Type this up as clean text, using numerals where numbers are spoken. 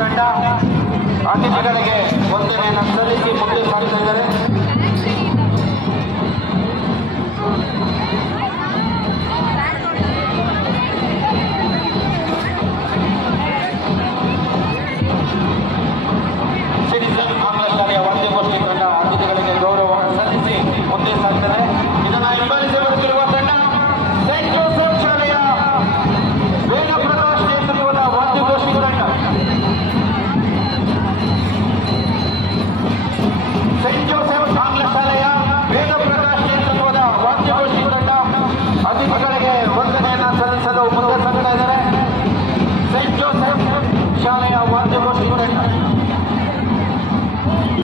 ತಂಡ ಅತಿಥಿಗಳಿಗೆ ವಂದನೆಯನ್ನು ಸಲ್ಲಿಸಿ ಮುಂದೆ ಸಾಗ್ತಾ ಇದ್ದಾರೆ. ಸಿಟಿಸನ್ ಕಾಂಗ್ರೆಸ್ ಶಾಲೆಯ ವಾದ್ಯಗೋಷ್ಠಿ ತಂಡ ಅತಿಥಿಗಳಿಗೆ ಗೌರವವನ್ನು ಸಲ್ಲಿಸಿ ಮುಂದೆ ಸಾಗ್ತದೆ. ಇದನ್ನು ಹಿಂಬಾಲಿಸಿ ಬರುತ್ತಿರುವ ತಂಡ ಸೆಂಟ್ ಜೋಸೆಫ್ ಶಾಲೆಯ ವೇದ ಪ್ರಕಾಶ್ ನೇತೃತ್ವದ ವಾದ್ಯಗೋಷ್ಠಿ ತಂಡ. ಸೆಂಟ್ ಜೋಸೆಫ್ ಕಾಂಗ್ರೆಸ್ ಶಾಲೆಯ ವೇದ ಪ್ರಕಾಶ್ ನೇತೃತ್ವದ ವಾದ್ಯಗೋಷ್ಠಿ ತಂಡ ಅತಿಥಿಗಳಿಗೆ ವಂದನೆಯನ್ನು ಸಲ್ಲಿಸಲು ಮುಂದೆ ಸಾಗ್ತಾ ಇದ್ದಾರೆ. ಸೆಂಟ್ ಜೋಸೆಫ್ ಶಾಲೆಯ ವಾದ್ಯಗೋಷ್ಠಿ ತಂಡ